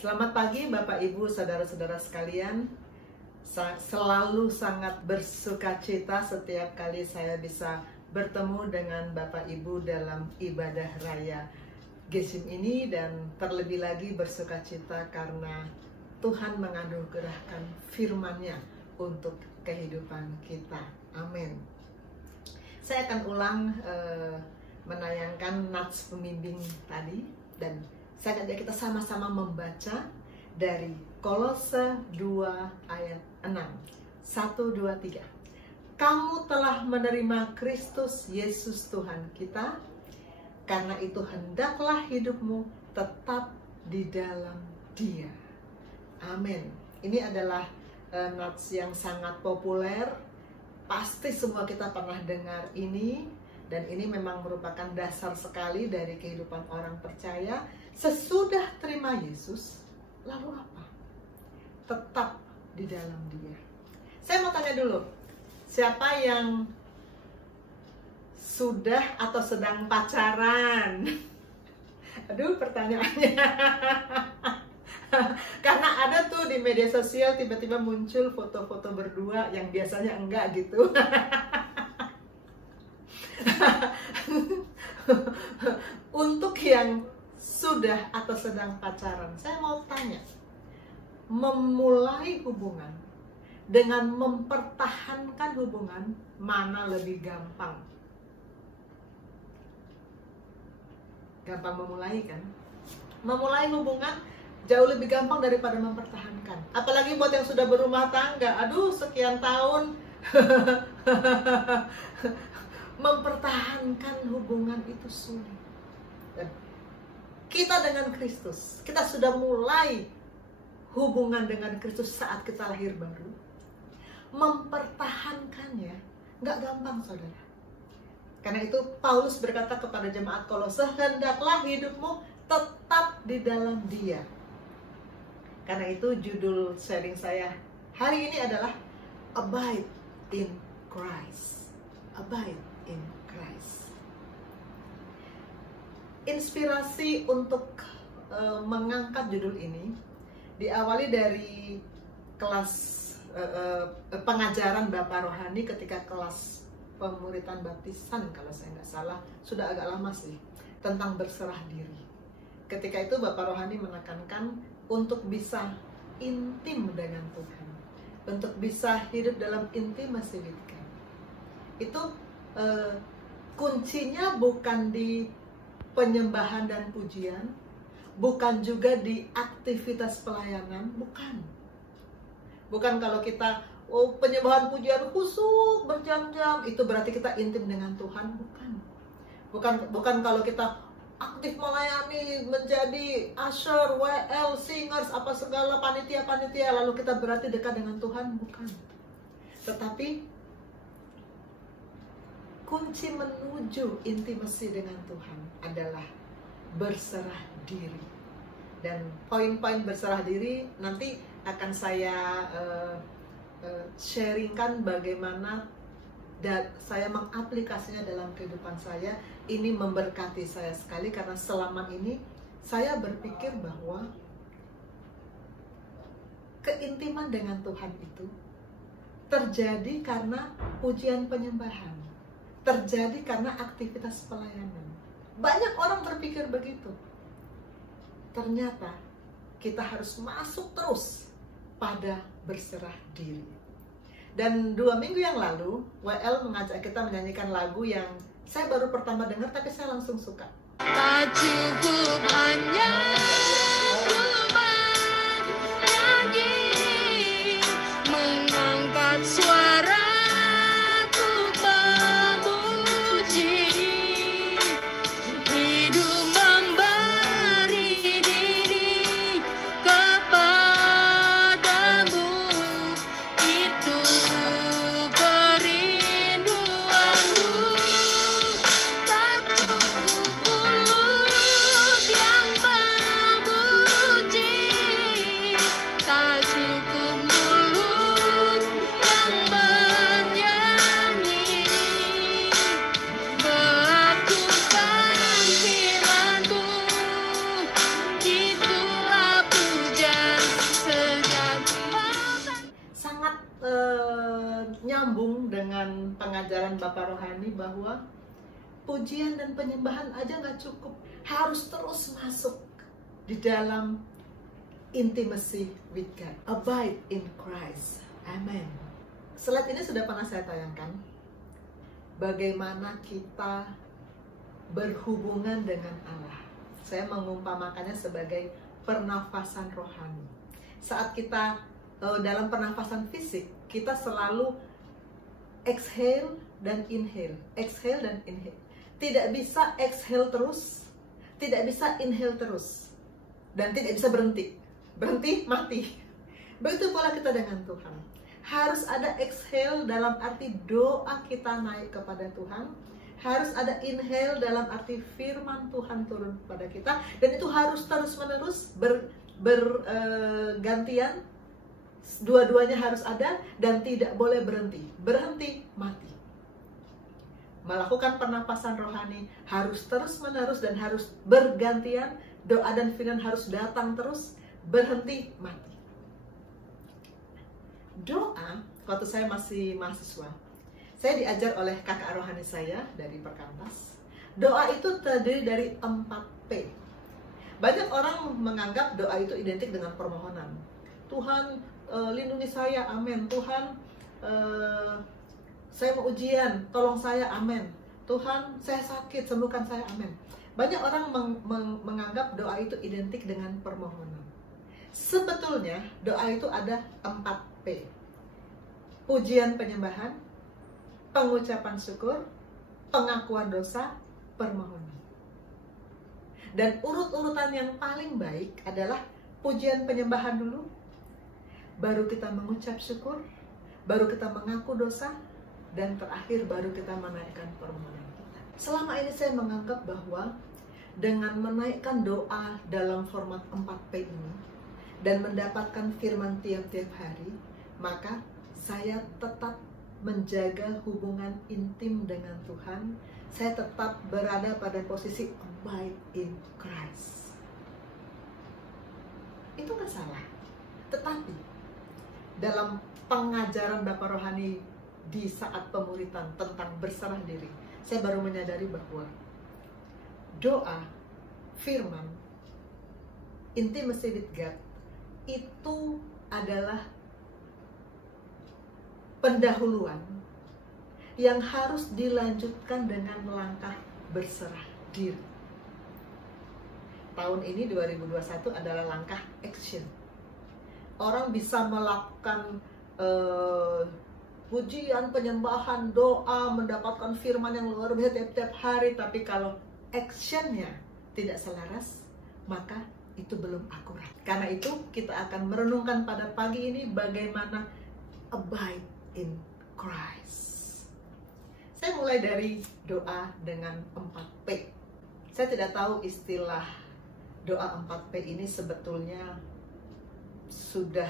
Selamat pagi Bapak Ibu, saudara-saudara sekalian. Selalu sangat bersukacita setiap kali saya bisa bertemu dengan Bapak Ibu dalam ibadah raya Gesim ini, dan terlebih lagi bersukacita karena Tuhan menganugerahkan firman-Nya untuk kehidupan kita. Amin. Saya akan ulang menayangkan nats pembimbing tadi, dan saya ajak kita sama-sama membaca dari Kolose 2 ayat 6. 1, 2, 3. Kamu telah menerima Kristus Yesus Tuhan kita, karena itu hendaklah hidupmu tetap di dalam Dia. Amin. Ini adalah nats yang sangat populer. Pasti semua kita pernah dengar ini, dan ini memang merupakan dasar sekali dari kehidupan orang percaya. Sesudah terima Yesus, lalu apa? Tetap di dalam Dia. Saya mau tanya dulu, siapa yang sudah atau sedang pacaran? Aduh, pertanyaannya. Karena ada tuh di media sosial tiba-tiba muncul foto-foto berdua yang biasanya enggak gitu. Untuk yang sudah atau sedang pacaran, saya mau tanya, memulai hubungan dengan mempertahankan hubungan, mana lebih gampang? Gampang memulai kan? Memulai hubungan jauh lebih gampang daripada mempertahankan. Apalagi buat yang sudah berumah tangga, aduh sekian tahun. Mempertahankan hubungan itu sulit. Dan kita dengan Kristus, kita sudah mulai hubungan dengan Kristus saat kita lahir baru. Mempertahankannya nggak gampang, saudara. Karena itu Paulus berkata kepada jemaat Kolose, hendaklah hidupmu tetap di dalam Dia. Karena itu judul sharing saya hari ini adalah Abide in Christ. Abide in Christ. Inspirasi untuk mengangkat judul ini diawali dari kelas pengajaran Bapak Rohani ketika kelas pemuritan baptisan, kalau saya nggak salah, sudah agak lama sih, tentang berserah diri. Ketika itu Bapak Rohani menekankan untuk bisa intim dengan Tuhan, untuk bisa hidup dalam intimacy with God. Itu kuncinya bukan di penyembahan dan pujian, bukan juga di aktivitas pelayanan, bukan kalau kita penyembahan pujian khusyuk berjam-jam itu berarti kita intim dengan Tuhan, bukan kalau kita aktif melayani menjadi usher, WL, singers, apa segala panitia lalu kita berarti dekat dengan Tuhan, bukan. Tetapi kunci menuju intimasi dengan Tuhan adalah berserah diri. Dan poin-poin berserah diri nanti akan saya sharingkan bagaimana saya mengaplikasinya dalam kehidupan saya. Ini memberkati saya sekali karena selama ini saya berpikir bahwa keintiman dengan Tuhan itu terjadi karena pujian penyembahan, terjadi karena aktivitas pelayanan. Banyak orang berpikir begitu. Ternyata kita harus masuk terus pada berserah diri. Dan 2 minggu yang lalu, WL mengajak kita menyanyikan lagu yang saya baru pertama dengar tapi saya langsung suka. Tak cukup hanya bernyanyi, mengangkat suara untuk memuji, hidup memberi diri kepadamu, itu kerinduanku. Tak cukup mulut yang pengajaran Bapak Rohani bahwa pujian dan penyembahan aja nggak cukup, harus terus masuk di dalam intimacy with God. Abide in Christ. Amen. Slide ini sudah pernah saya tayangkan. Bagaimana kita berhubungan dengan Allah. Saya mengumpamakannya sebagai pernafasan rohani. Saat kita dalam pernafasan fisik, kita selalu exhale dan inhale. Exhale dan inhale. Tidak bisa exhale terus, tidak bisa inhale terus, dan tidak bisa berhenti. Berhenti, mati. Begitu pula kita dengan Tuhan. Harus ada exhale dalam arti doa kita naik kepada Tuhan. Harus ada inhale dalam arti firman Tuhan turun kepada kita. Dan itu harus terus-menerus bergantian. Dua-duanya harus ada dan tidak boleh berhenti. Berhenti, mati. Melakukan pernapasan rohani harus terus-menerus dan harus bergantian. Doa dan firman harus datang terus. Berhenti, mati. Doa, waktu saya masih mahasiswa, saya diajar oleh kakak rohani saya dari Perkantas. Doa itu terdiri dari 4P. Banyak orang menganggap doa itu identik dengan permohonan. Tuhan, lindungi saya, amin. Tuhan, saya mau ujian, tolong saya, amin. Tuhan, saya sakit, sembuhkan saya, amin. Banyak orang menganggap doa itu identik dengan permohonan. Sebetulnya doa itu ada 4P. Pujian penyembahan, pengucapan syukur, pengakuan dosa, permohonan. Dan urut-urutan yang paling baik adalah pujian penyembahan dulu, baru kita mengucap syukur, baru kita mengaku dosa, dan terakhir baru kita menaikkan permohonan kita. Selama ini saya menganggap bahwa dengan menaikkan doa dalam format 4P ini dan mendapatkan firman tiap-tiap hari, maka saya tetap menjaga hubungan intim dengan Tuhan. Saya tetap berada pada posisi abide in Christ. Itu nggak salah. Tetapi dalam pengajaran Bapak Rohani di saat pemuritan tentang berserah diri, saya baru menyadari bahwa doa, firman, intimacy with God itu adalah pendahuluan yang harus dilanjutkan dengan langkah berserah diri. Tahun ini 2021 adalah langkah action. Orang bisa melakukan pujian, penyembahan, doa, mendapatkan firman yang luar biasa tiap-tiap hari, tapi kalau actionnya tidak selaras, maka itu belum akurat. Karena itu kita akan merenungkan pada pagi ini bagaimana abide in Christ. Saya mulai dari doa dengan 4P. Saya tidak tahu istilah doa 4P ini sebetulnya sudah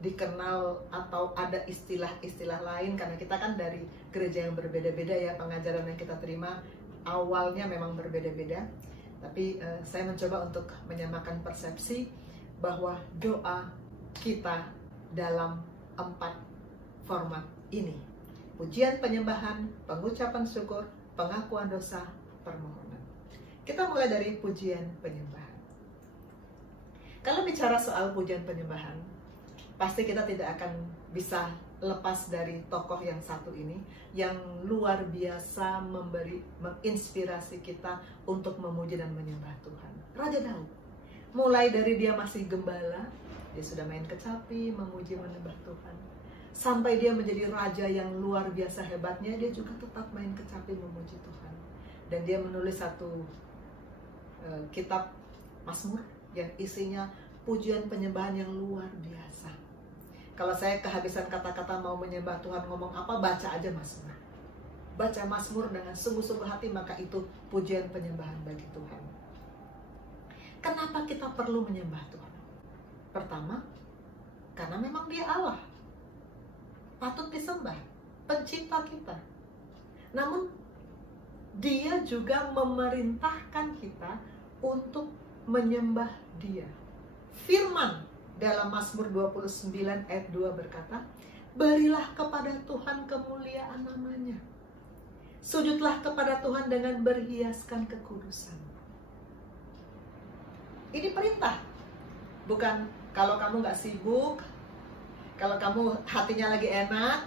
dikenal atau ada istilah-istilah lain, karena kita kan dari gereja yang berbeda-beda ya, pengajaran yang kita terima awalnya memang berbeda-beda. Tapi saya mencoba untuk menyamakan persepsi bahwa doa kita dalam 4 format ini: pujian, penyembahan, pengucapan syukur, pengakuan dosa, permohonan. Kita mulai dari pujian penyembahan. Kalau bicara soal pujian penyembahan, pasti kita tidak akan bisa lepas dari tokoh yang satu ini, yang luar biasa menginspirasi kita untuk memuji dan menyembah Tuhan. Raja Daud. Mulai dari dia masih gembala, dia sudah main kecapi, memuji menyembah Tuhan. Sampai dia menjadi raja yang luar biasa hebatnya, dia juga tetap main kecapi memuji Tuhan. Dan dia menulis satu kitab Mazmur yang isinya pujian penyembahan yang luar biasa. Kalau saya kehabisan kata-kata mau menyembah Tuhan, ngomong apa, baca aja Mazmur. Baca Mazmur dengan sungguh-sungguh hati, maka itu pujian penyembahan bagi Tuhan. Kenapa kita perlu menyembah Tuhan? Pertama, karena memang Dia Allah, patut disembah, pencipta kita. Namun Dia juga memerintahkan kita untuk menyembah Dia. Firman dalam Mazmur 29 ayat 2 berkata, Berilah kepada Tuhan kemuliaan namanya. Sujudlah kepada Tuhan dengan berhiaskan kekudusan. Ini perintah. Bukan kalau kamu gak sibuk, kalau kamu hatinya lagi enak,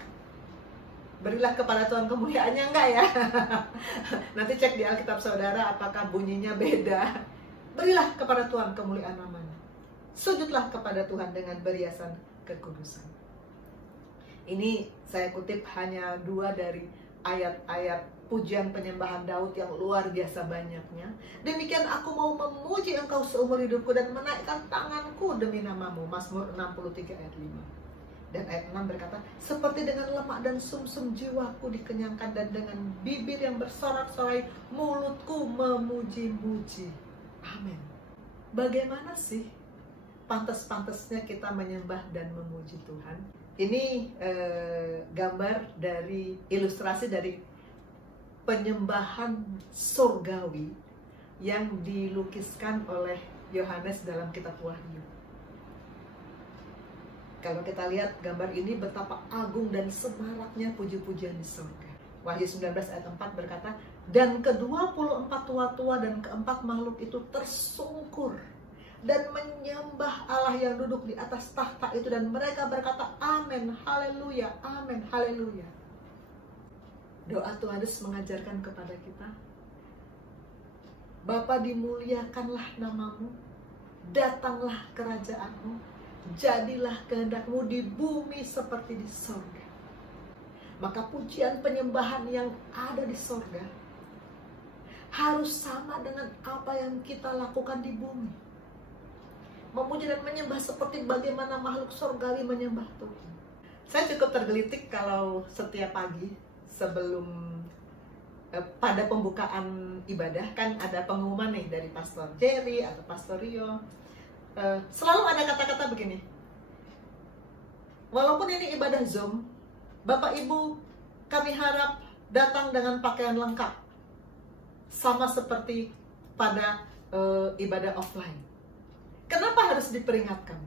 berilah kepada Tuhan kemuliaannya, enggak ya? Nanti cek di Alkitab saudara apakah bunyinya beda. Berilah kepada Tuhan kemuliaan namanya. Sujudlah kepada Tuhan dengan berhiasan kekudusan. Ini saya kutip hanya 2 dari ayat-ayat pujian penyembahan Daud yang luar biasa banyaknya. Demikian aku mau memuji Engkau seumur hidupku dan menaikkan tanganku demi namamu. Mazmur 63 ayat 5. Dan ayat 6 berkata, seperti dengan lemak dan sumsum jiwaku dikenyangkan, dan dengan bibir yang bersorak-sorai mulutku memuji-muji. Amin. Bagaimana sih pantas-pantasnya kita menyembah dan memuji Tuhan? Ini gambar dari ilustrasi dari penyembahan surgawi yang dilukiskan oleh Yohanes dalam kitab Wahyu. Kalau kita lihat gambar ini, betapa agung dan semaraknya puji-pujian di surga. Wahyu 19 ayat 4 berkata, dan ke-24 tua-tua dan keempat makhluk itu tersungkur dan menyembah Allah yang duduk di atas tahta itu, dan mereka berkata, amin, haleluya, amin, haleluya. Doa Tuhan Yesus mengajarkan kepada kita, Bapa, dimuliakanlah namamu, datanglah kerajaanmu, jadilah kehendakmu di bumi seperti di sorga. Maka pujian penyembahan yang ada di sorga harus sama dengan apa yang kita lakukan di bumi. Memuji dan menyembah seperti bagaimana makhluk surgawi menyembah Tuhan. Saya cukup tergelitik kalau setiap pagi sebelum pada pembukaan ibadah kan ada pengumuman nih dari Pastor Jerry atau Pastor Rio. Selalu ada kata-kata begini, walaupun ini ibadah Zoom, Bapak Ibu kami harap datang dengan pakaian lengkap, sama seperti pada ibadah offline. Kenapa harus diperingatkan?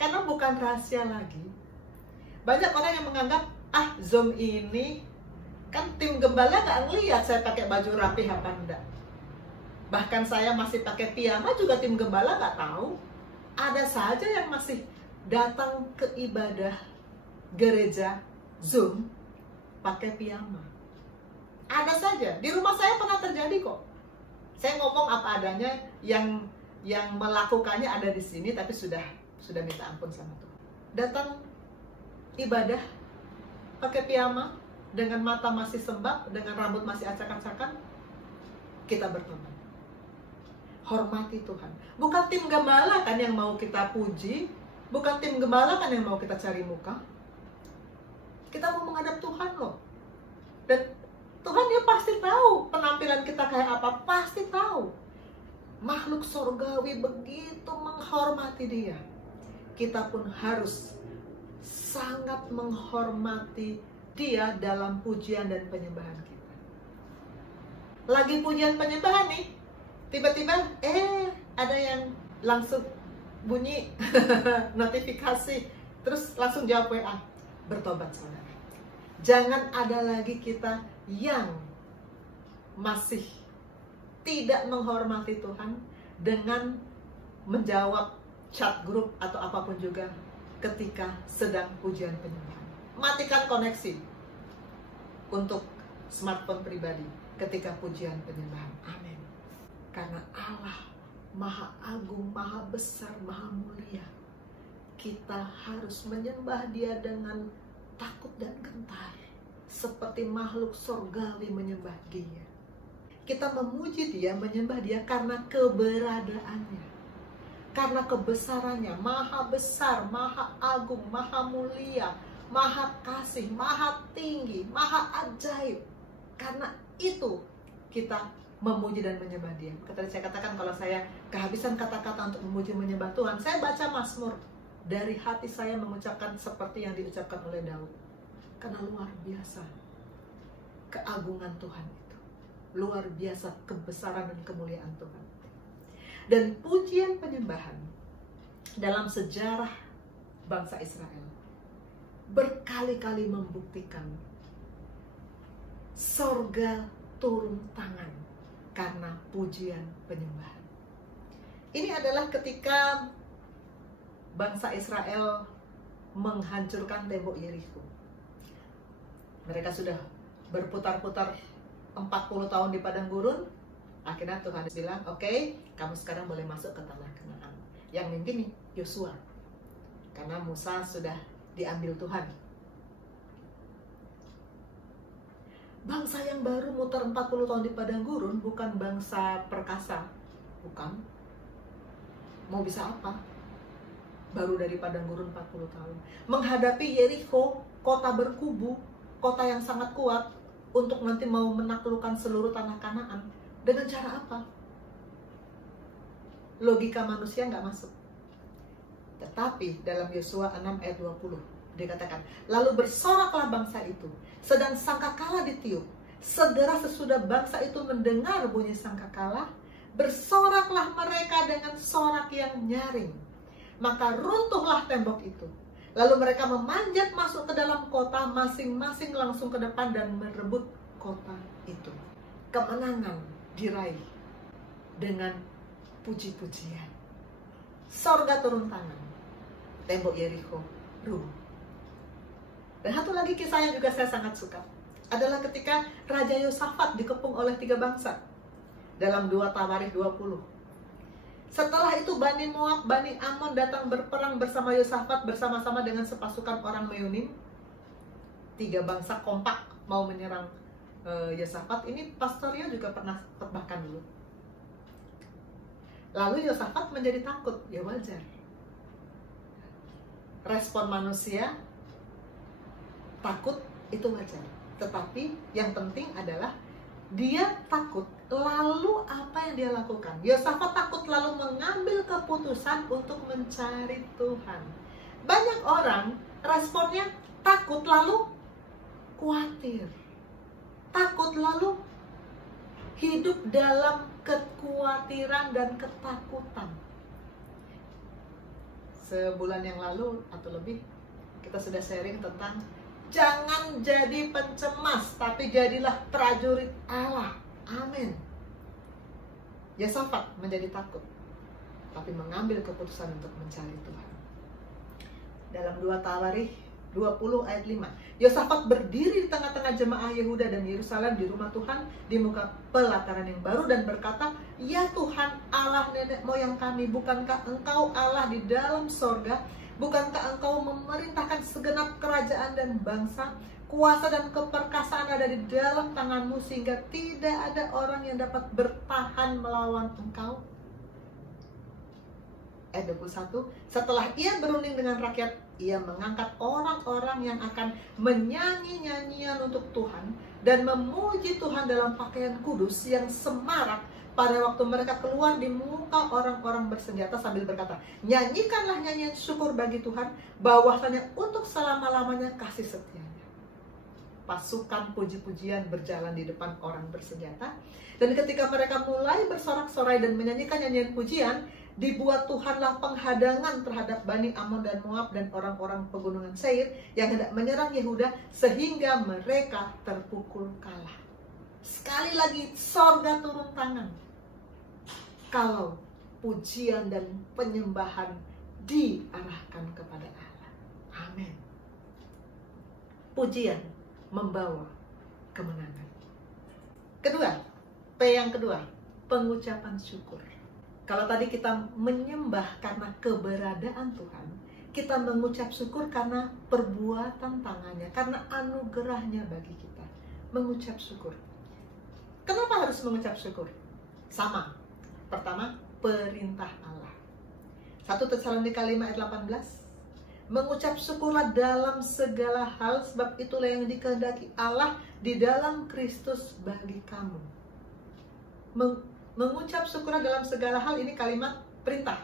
Karena bukan rahasia lagi. Banyak orang yang menganggap, Zoom ini kan tim gembala gak ngeliat saya pakai baju rapi apa enggak. Bahkan saya masih pakai piyama juga tim gembala gak tahu. Ada saja yang masih datang ke ibadah gereja Zoom pakai piyama. Ada saja. Di rumah saya pernah terjadi kok. Saya ngomong apa adanya, yang melakukannya ada di sini, tapi sudah minta ampun sama Tuhan. Datang ibadah pakai piyama, dengan mata masih sembab, dengan rambut masih acak-acakan, kita bertobat. Hormati Tuhan. Bukan tim gembala kan yang mau kita puji, bukan tim gembala kan yang mau kita cari muka. Kita mau menghadap Tuhan loh. Dan Tuhan dia pasti tahu penampilan kita kayak apa, pasti tahu. Makhluk surgawi begitu menghormati dia. Kita pun harus sangat menghormati dia dalam pujian dan penyembahan kita. Lagi pujian penyembahan nih, tiba-tiba ada yang langsung bunyi notifikasi, terus langsung jawab WA, bertobat saudara. Jangan ada lagi kita yang masih tidak menghormati Tuhan dengan menjawab chat grup atau apapun juga ketika sedang pujian penyembahan. Matikan koneksi untuk smartphone pribadi ketika pujian penyembahan. Amin. Karena Allah Maha Agung, Maha Besar, Maha Mulia. Kita harus menyembah Dia dengan takut dan gentar, seperti makhluk surgawi menyembah Dia. Kita memuji Dia, menyembah Dia karena keberadaannya, karena kebesarannya. Maha besar, maha agung, maha mulia, maha kasih, maha tinggi, maha ajaib. Karena itu kita memuji dan menyembah Dia. Tadi saya katakan kalau saya kehabisan kata-kata untuk memuji menyembah Tuhan, saya baca Mazmur, dari hati saya mengucapkan seperti yang diucapkan oleh Daud. Karena luar biasa keagungan Tuhan itu, luar biasa kebesaran dan kemuliaan Tuhan. Dan pujian penyembahan dalam sejarah bangsa Israel berkali-kali membuktikan sorga turun tangan karena pujian penyembahan. Ini adalah ketika bangsa Israel menghancurkan tembok Yerikho. Mereka sudah berputar-putar 40 tahun di padang gurun. Akhirnya Tuhan bilang, oke, kamu sekarang boleh masuk ke tanah Kanaan. Yang mimpin Yosua, karena Musa sudah diambil Tuhan. Bangsa yang baru muter 40 tahun di padang gurun bukan bangsa perkasa. Bukan. Mau bisa apa? Baru dari padang gurun 40 tahun. Menghadapi Yerikho, kota berkubu, kota yang sangat kuat, untuk nanti mau menaklukkan seluruh tanah Kanaan. Dengan cara apa? Logika manusia nggak masuk. Tetapi dalam Yosua 6 ayat 20, dikatakan, lalu bersoraklah bangsa itu, sedang sangkakala ditiup. Segera sesudah bangsa itu mendengar bunyi sangkakala, bersoraklah mereka dengan sorak yang nyaring. Maka runtuhlah tembok itu. Lalu mereka memanjat masuk ke dalam kota, masing-masing langsung ke depan dan merebut kota itu. Kemenangan diraih dengan puji-pujian. Sorga turun tangan, tembok Yerikho runtuh. Dan satu lagi kisah yang juga saya sangat suka adalah ketika Raja Yosafat dikepung oleh 3 bangsa dalam 2 Tawarikh 20. Setelah itu Bani Moab, Bani Amon datang berperang bersama Yosafat bersama-sama dengan sepasukan orang Meunim. 3 bangsa kompak mau menyerang Yosafat. Ini pastornya juga pernah khotbahkan dulu. Lalu Yosafat menjadi takut, ya wajar. Respon manusia takut itu wajar. Tetapi yang penting adalah dia takut, lalu apa yang dia lakukan? Yosafat takut lalu mengambil keputusan untuk mencari Tuhan. Banyak orang responnya takut lalu khawatir. Takut lalu hidup dalam kekhawatiran dan ketakutan. Sebulan yang lalu atau lebih kita sudah sharing tentang jangan jadi pencemas, tapi jadilah prajurit Allah. Amin. Yosafat menjadi takut, tapi mengambil keputusan untuk mencari Tuhan. Dalam 2 Tawarikh 20 ayat 5, Yosafat berdiri di tengah-tengah jemaah Yehuda dan Yerusalem di rumah Tuhan di muka pelataran yang baru dan berkata, ya Tuhan Allah nenek moyang kami, bukankah Engkau Allah di dalam sorga? Bukankah Engkau memerintahkan segenap kerajaan dan bangsa? Kuasa dan keperkasaan ada di dalam tangan-Mu sehingga tidak ada orang yang dapat bertahan melawan Engkau. Ayat 21, setelah ia berunding dengan rakyat, ia mengangkat orang-orang yang akan menyanyi nyanyian untuk Tuhan dan memuji Tuhan dalam pakaian kudus yang semarak pada waktu mereka keluar di muka orang-orang bersenjata sambil berkata, nyanyikanlah nyanyian syukur bagi Tuhan, bahwasanya untuk selama-lamanya kasih setianya. Pasukan puji-pujian berjalan di depan orang bersenjata, dan ketika mereka mulai bersorak-sorai dan menyanyikan nyanyian pujian, dibuat Tuhanlah penghadangan terhadap Bani Amon dan Moab dan orang-orang pegunungan Seir yang hendak menyerang Yehuda sehingga mereka terpukul kalah. Sekali lagi sorga turun tangan kalau pujian dan penyembahan diarahkan kepada Allah. Amin. Pujian membawa kemenangan. Kedua, P yang kedua, pengucapan syukur. Kalau tadi kita menyembah karena keberadaan Tuhan, kita mengucap syukur karena perbuatan tangannya, karena anugerahnya bagi kita. Mengucap syukur. Kenapa harus mengucap syukur? Sama. Pertama, perintah Allah. 1 Tesalonika 5 ayat 18. Mengucap syukurlah dalam segala hal, sebab itulah yang dikehendaki Allah di dalam Kristus bagi kamu. Mengucap syukurlah dalam segala hal, ini kalimat perintah.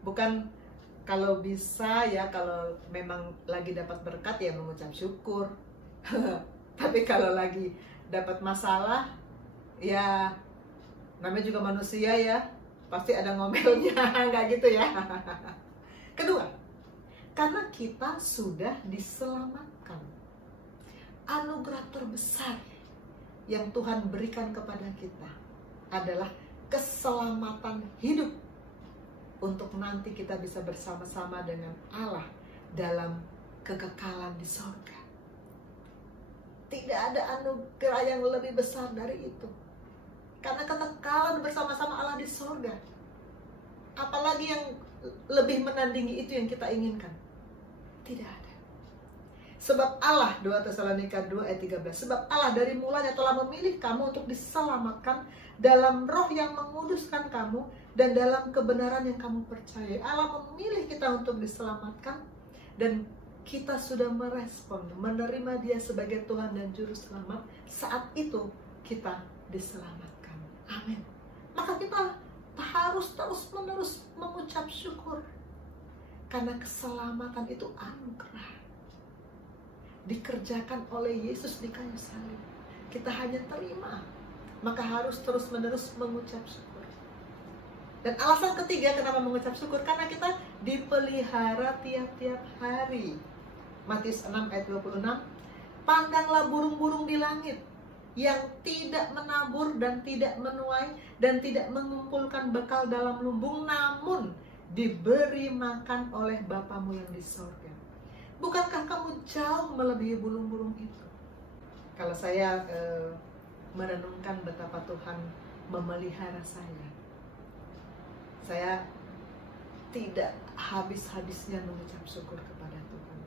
Bukan kalau bisa ya, kalau memang lagi dapat berkat ya mengucap syukur. Tapi kalau lagi dapat masalah, ya namanya juga manusia ya, pasti ada ngomelnya, nggak gitu ya. Kedua, Karena kita sudah diselamatkan. Anugerah terbesar yang Tuhan berikan kepada kita adalah keselamatan hidup, untuk nanti kita bisa bersama-sama dengan Allah dalam kekekalan di sorga. Tidak ada anugerah yang lebih besar dari itu. Karena kekekalan bersama-sama Allah di sorga. Apalagi yang lebih menandingi itu yang kita inginkan? Tidak ada. Sebab Allah, 2 Tesalonika 2 ayat 13, sebab Allah dari mulanya telah memilih kamu untuk diselamatkan dalam roh yang menguduskan kamu dan dalam kebenaran yang kamu percaya. Allah memilih kita untuk diselamatkan, dan kita sudah merespon, menerima Dia sebagai Tuhan dan Juru Selamat. Saat itu kita diselamatkan. Amin. Maka kita harus terus-menerus mengucap syukur, karena keselamatan itu anugerah, dikerjakan oleh Yesus di kayu salib. Kita hanya terima, maka harus terus-menerus mengucap syukur. Dan alasan ketiga kenapa mengucap syukur, karena kita dipelihara tiap-tiap hari. Matius 6 ayat 26, pandanglah burung-burung di langit yang tidak menabur dan tidak menuai dan tidak mengumpulkan bekal dalam lumbung, namun diberi makan oleh Bapamu yang di sorga. Bukankah kamu jauh melebihi burung-burung itu? Kalau saya merenungkan betapa Tuhan memelihara saya tidak habis-habisnya mengucap syukur kepada Tuhan.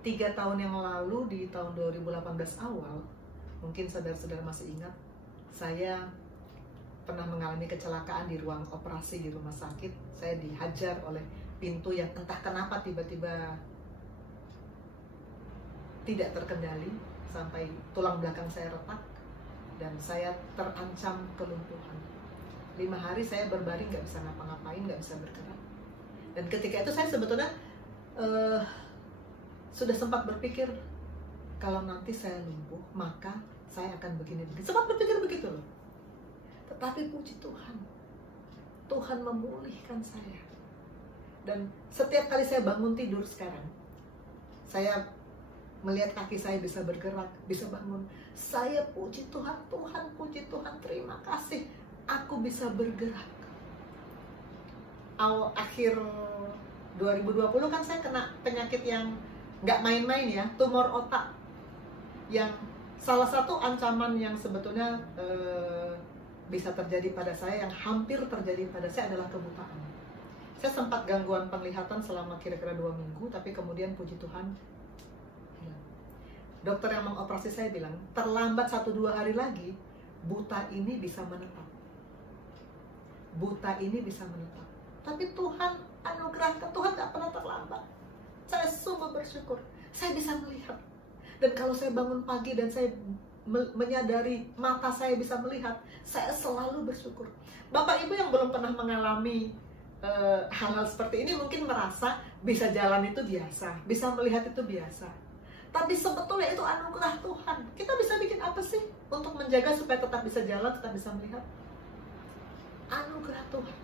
3 tahun yang lalu, di tahun 2018 awal, mungkin saudara-saudara masih ingat, saya pernah mengalami kecelakaan di ruang operasi di rumah sakit. Saya dihajar oleh pintu yang entah kenapa tiba-tiba tidak terkendali, sampai tulang belakang saya retak dan saya terancam kelumpuhan. 5 hari saya berbaring, nggak bisa ngapa-ngapain, nggak bisa bergerak. Dan ketika itu saya sebetulnya sudah sempat berpikir, kalau nanti saya lumpuh maka saya akan begini-begini. Sempat berpikir begitu loh. Tetapi puji Tuhan, Tuhan memulihkan saya. Dan setiap kali saya bangun tidur sekarang, saya melihat kaki saya bisa bergerak, bisa bangun, saya puji Tuhan, puji Tuhan, terima kasih, aku bisa bergerak. Akhir 2020 kan saya kena penyakit yang nggak main-main ya, tumor otak, yang salah satu ancaman yang sebetulnya bisa terjadi pada saya, yang hampir terjadi pada saya adalah kebutaan. Saya sempat gangguan penglihatan selama kira-kira 2 minggu, tapi kemudian puji Tuhan hilang. Dokter yang mengoperasi saya bilang, terlambat 1-2 hari lagi, buta ini bisa menetap. Buta ini bisa menetap. Tapi Tuhan anugerahkan, Tuhan gak pernah terlambat. Saya sungguh bersyukur, saya bisa melihat. Dan kalau saya bangun pagi dan saya menyadari mata saya bisa melihat, saya selalu bersyukur. Bapak Ibu yang belum pernah mengalami hal-hal seperti ini mungkin merasa bisa jalan itu biasa, bisa melihat itu biasa. Tapi sebetulnya itu anugerah Tuhan. Kita bisa bikin apa sih untuk menjaga supaya tetap bisa jalan, tetap bisa melihat? Anugerah Tuhan.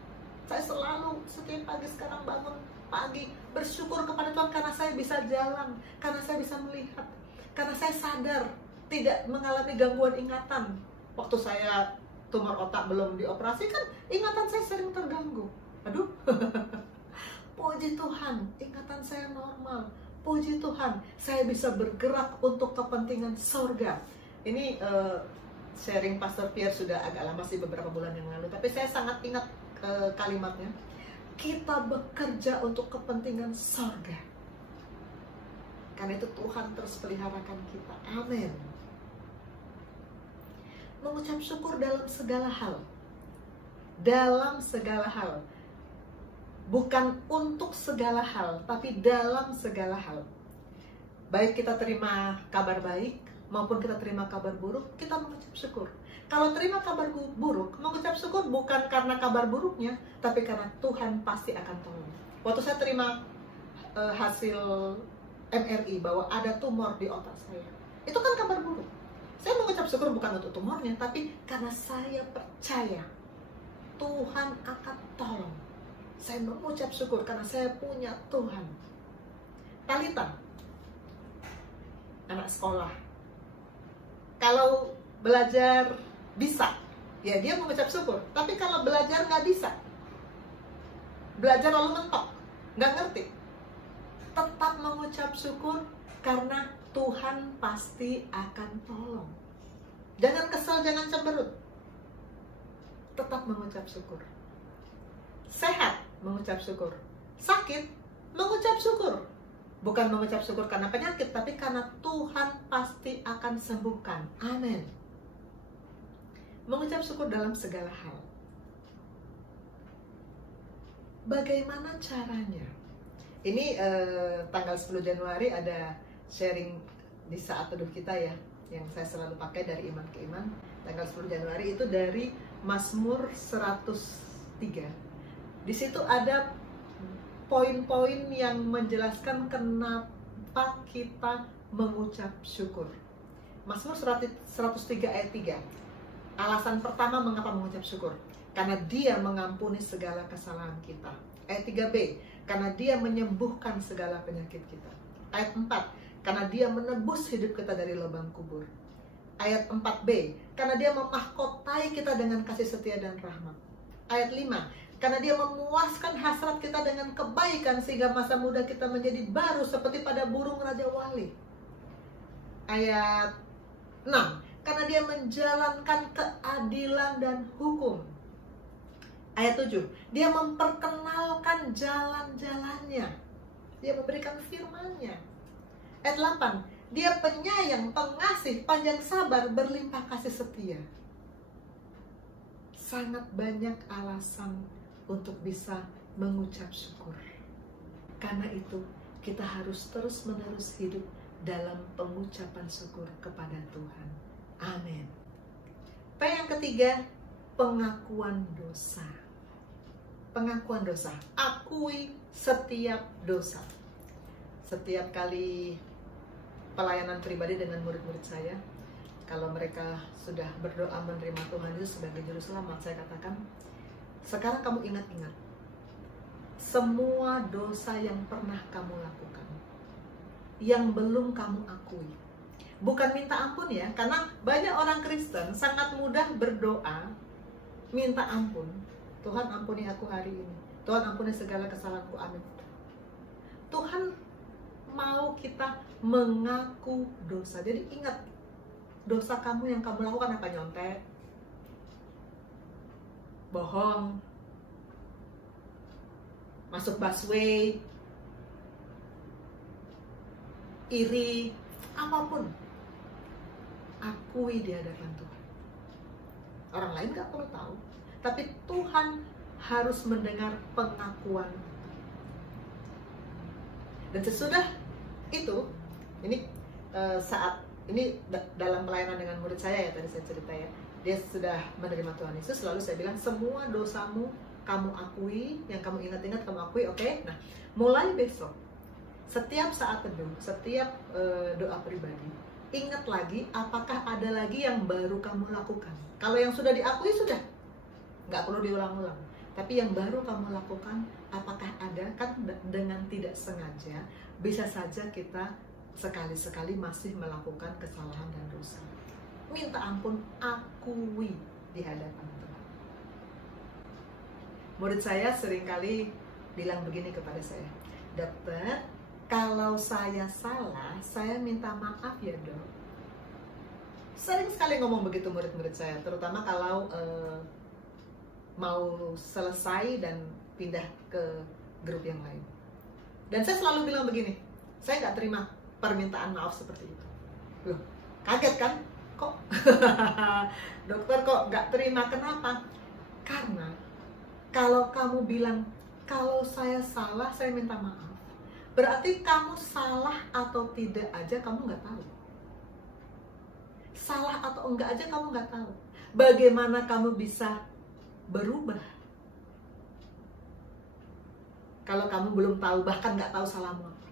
Saya selalu setiap pagi sekarang bangun pagi bersyukur kepada Tuhan karena saya bisa jalan, karena saya bisa melihat, karena saya sadar tidak mengalami gangguan ingatan. Waktu saya tumor otak belum dioperasi kan ingatan saya sering terganggu. Aduh, puji Tuhan, ingatan saya normal. Puji Tuhan, saya bisa bergerak untuk kepentingan sorga. Ini sharing Pastor Pierre sudah agak lama sih, beberapa bulan yang lalu. Tapi saya sangat ingat kalimatnya. Kita bekerja untuk kepentingan sorga. Karena itu Tuhan terus peliharakan kita. Amin. Mengucap syukur dalam segala hal. Dalam segala hal. Bukan untuk segala hal, tapi dalam segala hal. Baik kita terima kabar baik, maupun kita terima kabar buruk, kita mengucap syukur. Kalau terima kabar buruk, mengucap syukur bukan karena kabar buruknya, tapi karena Tuhan pasti akan tolong. Waktu saya terima hasil MRI bahwa ada tumor di otak saya, itu kan kabar buruk. Saya mengucap syukur bukan untuk tumornya, tapi karena saya percaya Tuhan akan tolong. Saya mengucap syukur karena saya punya Tuhan. Talita, anak sekolah, kalau belajar bisa, ya dia mengucap syukur. Tapi kalau belajar nggak bisa, belajar lalu mentok, nggak ngerti, tetap mengucap syukur karena Tuhan pasti akan tolong. Jangan kesal, jangan cemberut, tetap mengucap syukur. Sehat, mengucap syukur. Sakit, mengucap syukur. Bukan mengucap syukur karena penyakit, tapi karena Tuhan pasti akan sembuhkan. Amin. Mengucap syukur dalam segala hal. Bagaimana caranya? Ini tanggal 10 Januari ada sharing di saat teduh kita ya, yang saya selalu pakai dari iman ke iman. Tanggal 10 Januari itu dari Mazmur 103. Di situ ada poin-poin yang menjelaskan kenapa kita mengucap syukur. Mazmur 103 ayat 3. Alasan pertama mengapa mengucap syukur. Karena dia mengampuni segala kesalahan kita. Ayat 3b. Karena dia menyembuhkan segala penyakit kita. Ayat 4. Karena dia menebus hidup kita dari lubang kubur. Ayat 4b. Karena dia memahkotai kita dengan kasih setia dan rahmat. Ayat 5. Karena dia memuaskan hasrat kita dengan kebaikan sehingga masa muda kita menjadi baru seperti pada burung Raja Wali. Ayat 6. Karena dia menjalankan keadilan dan hukum. Ayat 7. Dia memperkenalkan jalan-jalannya. Dia memberikan firman-Nya. Ayat 8. Dia penyayang, pengasih, panjang sabar, berlimpah kasih setia. Sangat banyak alasan untuk bisa mengucap syukur. Karena itu, kita harus terus-menerus hidup dalam pengucapan syukur kepada Tuhan. Amin. P yang ketiga, pengakuan dosa. Pengakuan dosa. Akui setiap dosa. Setiap kali pelayanan pribadi dengan murid-murid saya, kalau mereka sudah berdoa menerima Tuhan Yesus sebagai juru selamat, saya katakan, sekarang kamu ingat-ingat semua dosa yang pernah kamu lakukan, yang belum kamu akui. Bukan minta ampun ya, karena banyak orang Kristen sangat mudah berdoa minta ampun. Tuhan ampuni aku hari ini, Tuhan ampuni segala kesalahanku, amin. Tuhan mau kita mengaku dosa. Jadi ingat, dosa kamu yang kamu lakukan apa? Nyontek, bohong, masuk busway, iri, apapun, akui di hadapan Tuhan. Orang lain gak perlu tahu, tapi Tuhan harus mendengar pengakuan. Dan sesudah itu, ini saat ini dalam pelayanan dengan murid saya ya, tadi saya cerita ya, dia sudah menerima Tuhan Yesus, lalu saya bilang semua dosamu kamu akui, yang kamu ingat-ingat kamu akui, oke? Nah, mulai besok, setiap saat teduh, setiap doa pribadi, ingat lagi apakah ada lagi yang baru kamu lakukan. Kalau yang sudah diakui sudah, nggak perlu diulang-ulang. Tapi yang baru kamu lakukan, apakah ada? Kan dengan tidak sengaja, bisa saja kita sekali-sekali masih melakukan kesalahan dan dosa. Minta ampun, akui di hadapan Tuhan. Murid saya seringkali bilang begini kepada saya, dokter, kalau saya salah, saya minta maaf ya dok. Sering sekali ngomong begitu murid-murid saya, terutama kalau mau selesai dan pindah ke grup yang lain. Dan saya selalu bilang begini, saya nggak terima permintaan maaf seperti itu. Loh, kaget kan? Kok dokter kok nggak terima? Kenapa? Karena kalau kamu bilang, kalau saya salah, saya minta maaf, berarti kamu salah atau tidak aja kamu nggak tahu. Salah atau enggak aja kamu nggak tahu. Bagaimana kamu bisa berubah kalau kamu belum tahu, bahkan nggak tahu salahmu apa?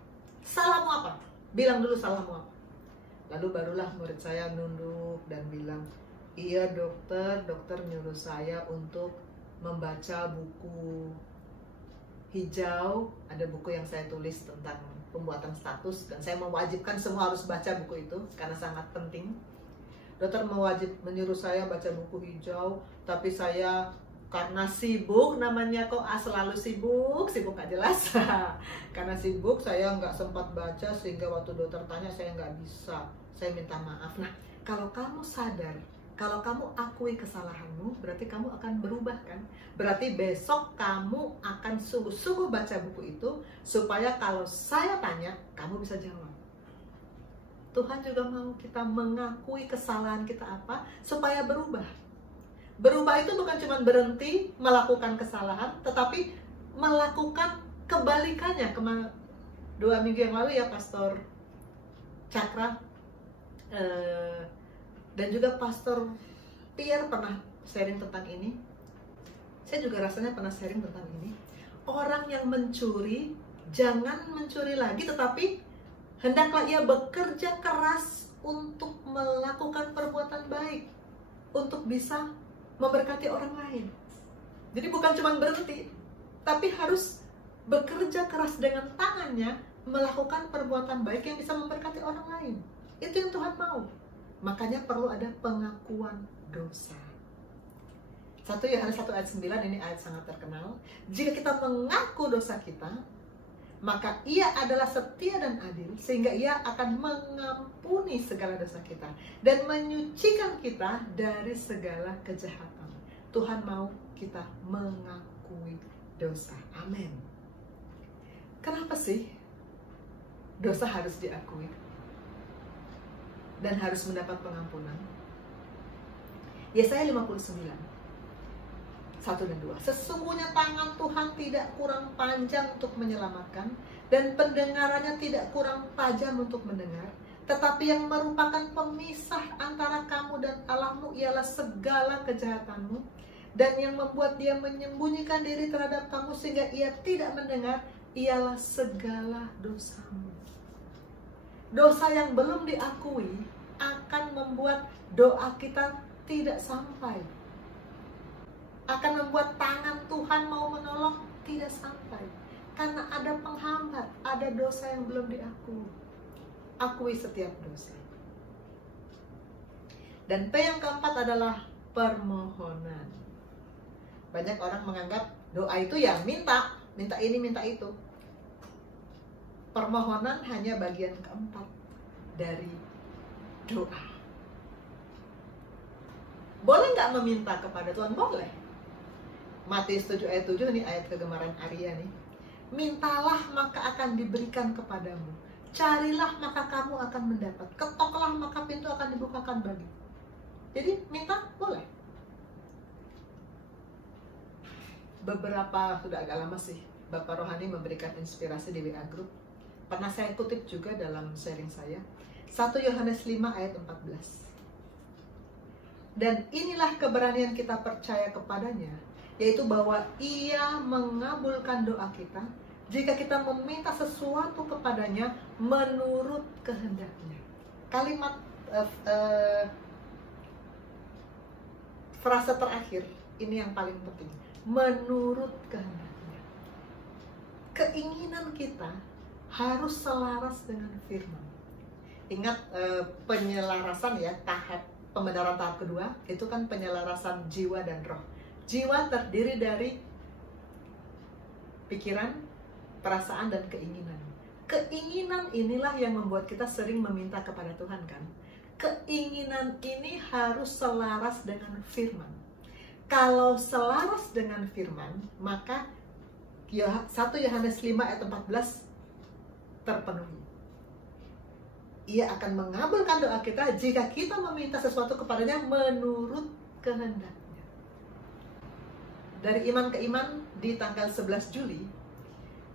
Salahmu apa? Bilang dulu salahmu apa. Lalu barulah murid saya nunduk dan bilang, iya dokter nyuruh saya untuk membaca buku hijau, ada buku yang saya tulis tentang pembuatan status, dan saya mewajibkan semua harus baca buku itu karena sangat penting. Dokter menyuruh saya baca buku hijau, tapi saya karena sibuk, namanya kok selalu sibuk gak jelas. Karena sibuk saya nggak sempat baca, sehingga waktu dokter tanya saya nggak bisa, saya minta maaf. Nah, kalau kamu sadar, kalau kamu akui kesalahanmu, berarti kamu akan berubah kan? Berarti besok kamu akan sungguh-sungguh baca buku itu, supaya kalau saya tanya, kamu bisa jawab. Tuhan juga mau kita mengakui kesalahan kita apa, supaya berubah. Berubah itu bukan cuma berhenti melakukan kesalahan, tetapi melakukan kebalikannya. 2 minggu yang lalu ya, Pastor Cakra dan juga Pastor Pierre pernah sharing tentang ini. Saya juga rasanya pernah sharing tentang ini. Orang yang mencuri, jangan mencuri lagi, tetapi hendaklah ia bekerja keras untuk melakukan perbuatan baik, untuk bisa memberkati orang lain. Jadi bukan cuma berhenti, tapi harus bekerja keras dengan tangannya, melakukan perbuatan baik yang bisa memberkati orang lain. Itu yang Tuhan mau. Makanya perlu ada pengakuan dosa. 1 Yohanes 1 ayat 9, ini ayat sangat terkenal. Jika kita mengaku dosa kita, maka ia adalah setia dan adil, sehingga ia akan mengampuni segala dosa kita dan menyucikan kita dari segala kejahatan. Tuhan mau kita mengakui dosa. Amin. Kenapa sih dosa harus diakui dan harus mendapat pengampunan? Yesaya 59 1 dan 2. Sesungguhnya tangan Tuhan tidak kurang panjang untuk menyelamatkan, dan pendengarannya tidak kurang tajam untuk mendengar. Tetapi yang merupakan pemisah antara kamu dan Allahmu ialah segala kejahatanmu, dan yang membuat dia menyembunyikan diri terhadap kamu sehingga ia tidak mendengar ialah segala dosamu. Dosa yang belum diakui akan membuat doa kita tidak sampai, akan membuat tangan Tuhan mau menolong tidak sampai, karena ada penghambat, ada dosa yang belum diakui. Akui setiap dosa. Dan P yang keempat adalah permohonan. Banyak orang menganggap doa itu ya minta ini, minta itu. Permohonan hanya bagian keempat dari doa. Boleh nggak meminta kepada Tuhan? Boleh. Matius 7 ayat 7, ini ayat kegemaran Arya nih. Mintalah maka akan diberikan kepadamu. Carilah maka kamu akan mendapat. Ketoklah maka pintu akan dibukakan bagi. Jadi minta boleh. Beberapa, sudah agak lama sih, Bapak Rohani memberikan inspirasi di WA Group. Pernah saya kutip juga dalam sharing saya. 1 Yohanes 5 ayat 14. Dan inilah keberanian kita percaya kepadanya, yaitu bahwa ia mengabulkan doa kita jika kita meminta sesuatu kepadanya menurut kehendaknya. Kalimat frase terakhir ini yang paling penting, menurut kehendaknya. Keinginan kita harus selaras dengan firman. Ingat penyelarasan ya, tahap pembenaran tahap kedua itu kan penyelarasan jiwa dan roh. Jiwa terdiri dari pikiran, perasaan, dan keinginan. Keinginan inilah yang membuat kita sering meminta kepada Tuhan kan. Keinginan ini harus selaras dengan firman. Kalau selaras dengan firman, maka 1 Yohanes 5 ayat 14 terpenuhi. Ia akan mengabulkan doa kita jika kita meminta sesuatu kepadanya menurut kehendaknya. Dari Iman ke Iman di tanggal 11 Juli,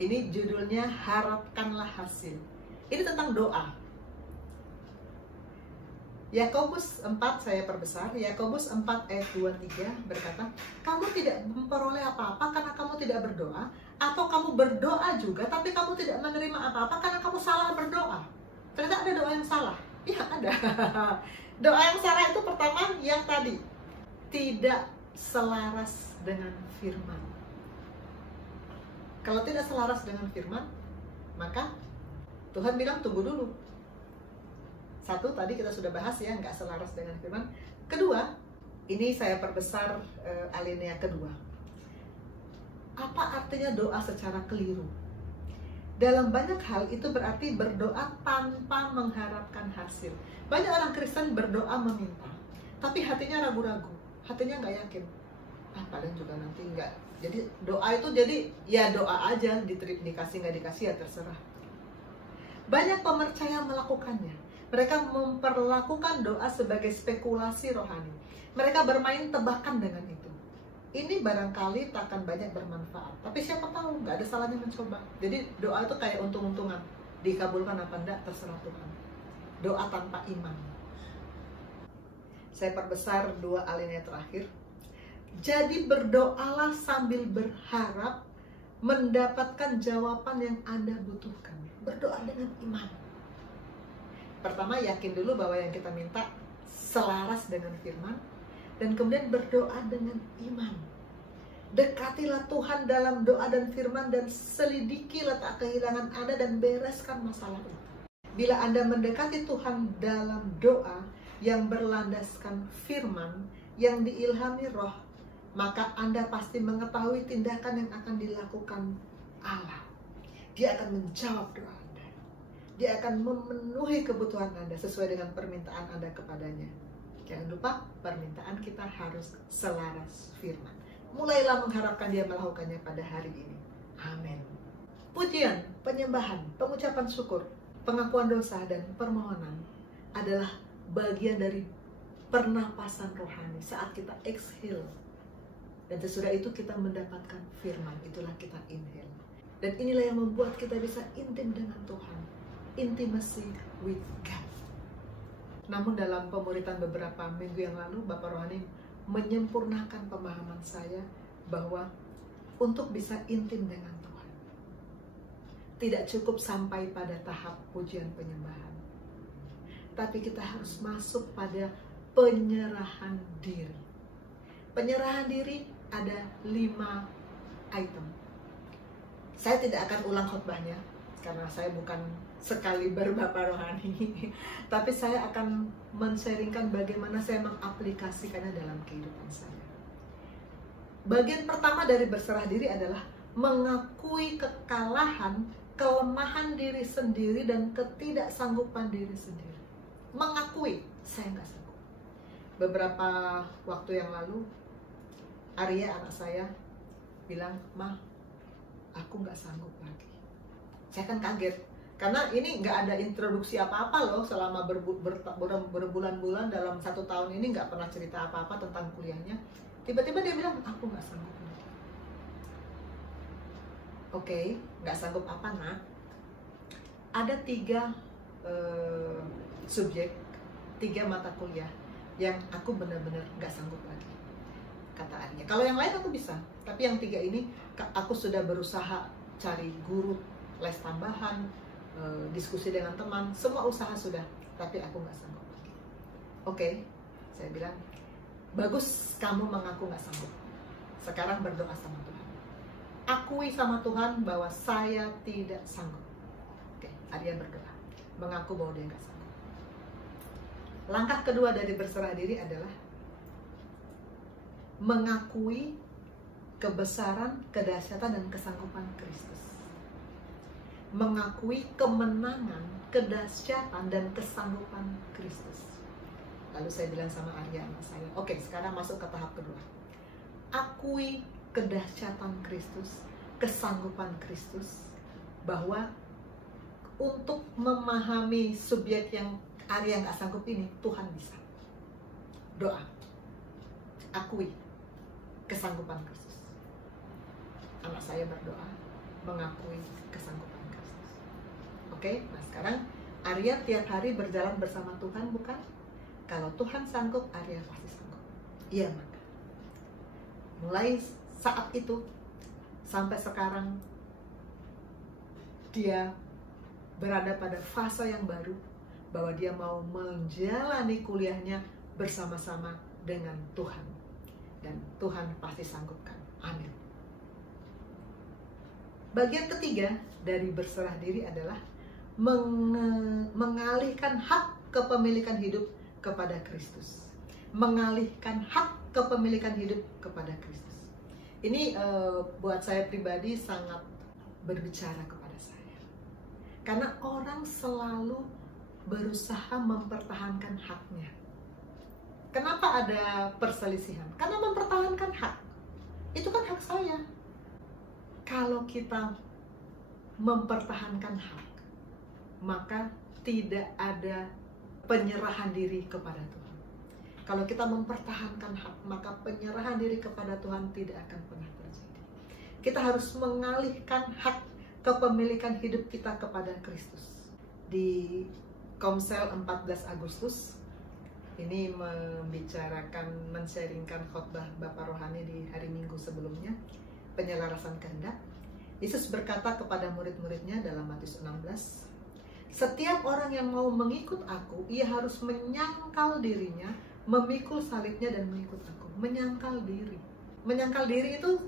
ini judulnya Harapkanlah Hasil. Ini tentang doa. Yakobus 4, saya perbesar, Yakobus 4 ayat 23 berkata, kamu tidak memperoleh apa-apa karena kamu tidak berdoa, atau kamu berdoa juga tapi kamu tidak menerima apa-apa karena kamu salah berdoa. Ternyata ada doa yang salah. Iya ada. Doa yang salah itu pertama yang tadi, tidak selaras dengan firman. Kalau tidak selaras dengan firman, maka Tuhan bilang tunggu dulu. Satu, tadi kita sudah bahas ya, nggak selaras dengan firman. Kedua, ini saya perbesar alinea kedua. Apa artinya doa secara keliru? Dalam banyak hal itu berarti berdoa tanpa mengharapkan hasil. Banyak orang Kristen berdoa meminta, tapi hatinya ragu-ragu, hatinya nggak yakin. Paling juga nanti nggak. Jadi doa itu jadi ya doa aja, dikasih nggak dikasih ya terserah. Banyak pemercaya melakukannya. Mereka memperlakukan doa sebagai spekulasi rohani. Mereka bermain tebakan dengan itu. Ini barangkali takkan banyak bermanfaat, tapi siapa tahu, nggak ada salahnya mencoba. Jadi doa itu kayak untung-untungan, dikabulkan apa enggak terserah Tuhan. Doa tanpa iman. Saya perbesar 2 alinea terakhir. Jadi berdoalah sambil berharap mendapatkan jawaban yang Anda butuhkan. Berdoa dengan iman. Pertama, yakin dulu bahwa yang kita minta selaras dengan firman, dan kemudian berdoa dengan iman. Dekatilah Tuhan dalam doa dan firman, dan selidiki letak kehilangan Anda dan bereskan masalah itu. Bila Anda mendekati Tuhan dalam doa yang berlandaskan firman, yang diilhami roh, maka Anda pasti mengetahui tindakan yang akan dilakukan Allah. Dia akan menjawab doa Anda. Dia akan memenuhi kebutuhan Anda sesuai dengan permintaan Anda kepadanya. Jangan lupa, permintaan kita harus selaras firman. Mulailah mengharapkan Dia melakukannya pada hari ini. Amin. Pujian, penyembahan, pengucapan syukur, pengakuan dosa, dan permohonan adalah bagian dari pernapasan rohani saat kita exhale. Dan sesudah itu kita mendapatkan firman, itulah kita inhale. Dan inilah yang membuat kita bisa intim dengan Tuhan. Intimacy with God. Namun dalam pemuritan beberapa minggu yang lalu, Bapak Rohani menyempurnakan pemahaman saya bahwa untuk bisa intim dengan Tuhan, tidak cukup sampai pada tahap pujian penyembahan, tapi kita harus masuk pada penyerahan diri. Penyerahan diri ada 5 item. Saya tidak akan ulang khotbahnya karena saya bukan sekaliber Bapak Rohani, tapi saya akan men-sharingkan bagaimana saya mengaplikasikannya dalam kehidupan saya. Bagian pertama dari berserah diri adalah mengakui kekalahan, kelemahan diri sendiri, dan ketidaksanggupan diri sendiri. Mengakui, saya nggak sanggup. Beberapa waktu yang lalu, Arya anak saya bilang, "Ma, aku nggak sanggup lagi." Saya kan kaget. Karena ini nggak ada introduksi apa-apa loh selama berbulan-bulan dalam 1 tahun ini, nggak pernah cerita apa-apa tentang kuliahnya. Tiba-tiba dia bilang, aku nggak sanggup lagi. Oke, nggak sanggup apa nak? Ada 3 subjek, 3 mata kuliah yang aku benar-benar nggak sanggup lagi, kata Arya. Kalau yang lain aku bisa, tapi yang 3 ini aku sudah berusaha cari guru les tambahan, diskusi dengan teman, semua usaha sudah, tapi aku nggak sanggup lagi. Oke, saya bilang, bagus kamu mengaku nggak sanggup. Sekarang berdoa sama Tuhan. Akui sama Tuhan bahwa saya tidak sanggup. Oke, Arya berdoa, mengaku bahwa dia nggak sanggup. Langkah kedua dari berserah diri adalah mengakui kebesaran, kedahsyatan, dan kesanggupan Kristus. Mengakui kemenangan, kedahsyatan, dan kesanggupan Kristus. Lalu saya bilang sama Arya anak saya, oke, sekarang masuk ke tahap kedua. Akui kedahsyatan Kristus, kesanggupan Kristus, bahwa untuk memahami subjek yang Arya nggak sanggup ini, Tuhan bisa. Doa, akui kesanggupan Kristus. Anak saya berdoa, mengakui kesanggupan Kristus. Oke, nah sekarang Arya tiap hari berjalan bersama Tuhan, bukan? Kalau Tuhan sanggup, Arya pasti sanggup. Iya, maka mulai saat itu sampai sekarang dia berada pada fase yang baru, bahwa dia mau menjalani kuliahnya bersama-sama dengan Tuhan, dan Tuhan pasti sanggupkan. Amin. Bagian ketiga dari berserah diri adalah mengalihkan hak kepemilikan hidup kepada Kristus. Mengalihkan hak kepemilikan hidup kepada Kristus. Ini buat saya pribadi sangat berbicara kepada saya. Karena orang selalu berusaha mempertahankan haknya. Kenapa ada perselisihan? Karena mempertahankan hak. Itu kan hak saya. Kalau kita mempertahankan hak, maka tidak ada penyerahan diri kepada Tuhan. Kalau kita mempertahankan hak, maka penyerahan diri kepada Tuhan tidak akan pernah terjadi. Kita harus mengalihkan hak kepemilikan hidup kita kepada Kristus. Di Komsel 14 Agustus, ini membicarakan, men-sharingkan khotbah Bapak Rohani di hari Minggu sebelumnya, penyelarasan kehendak. Yesus berkata kepada murid-muridnya dalam Matius 16, setiap orang yang mau mengikut aku, ia harus menyangkal dirinya, memikul salibnya dan mengikut aku. Menyangkal diri. Menyangkal diri itu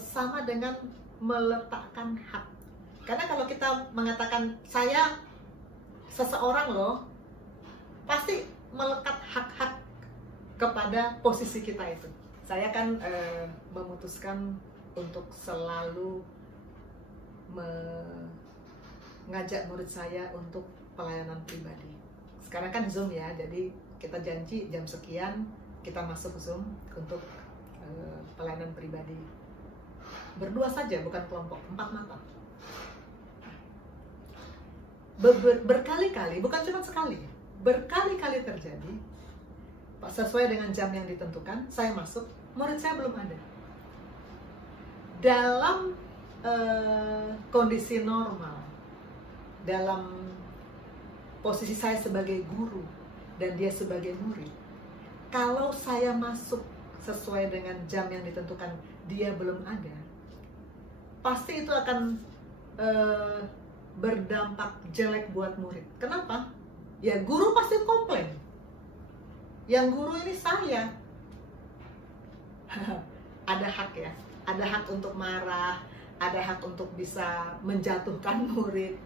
sama dengan meletakkan hak. Karena kalau kita mengatakan saya seseorang loh, pasti melekat hak-hak kepada posisi kita itu. Saya kan memutuskan untuk selalu mengajak murid saya untuk pelayanan pribadi. Sekarang kan Zoom ya, jadi kita janji jam sekian kita masuk Zoom untuk pelayanan pribadi. Berdua saja, bukan kelompok, 4 mata. Berkali-kali, bukan cuma sekali, berkali-kali terjadi. Sesuai dengan jam yang ditentukan, saya masuk, murid saya belum ada. Dalam kondisi normal, dalam posisi saya sebagai guru dan dia sebagai murid, kalau saya masuk sesuai dengan jam yang ditentukan, dia belum ada, pasti itu akan berdampak jelek buat murid. Kenapa? Ya guru pasti komplain. Yang guru ini saya. Ada hak ya, ada hak untuk marah, ada hak untuk bisa menjatuhkan murid.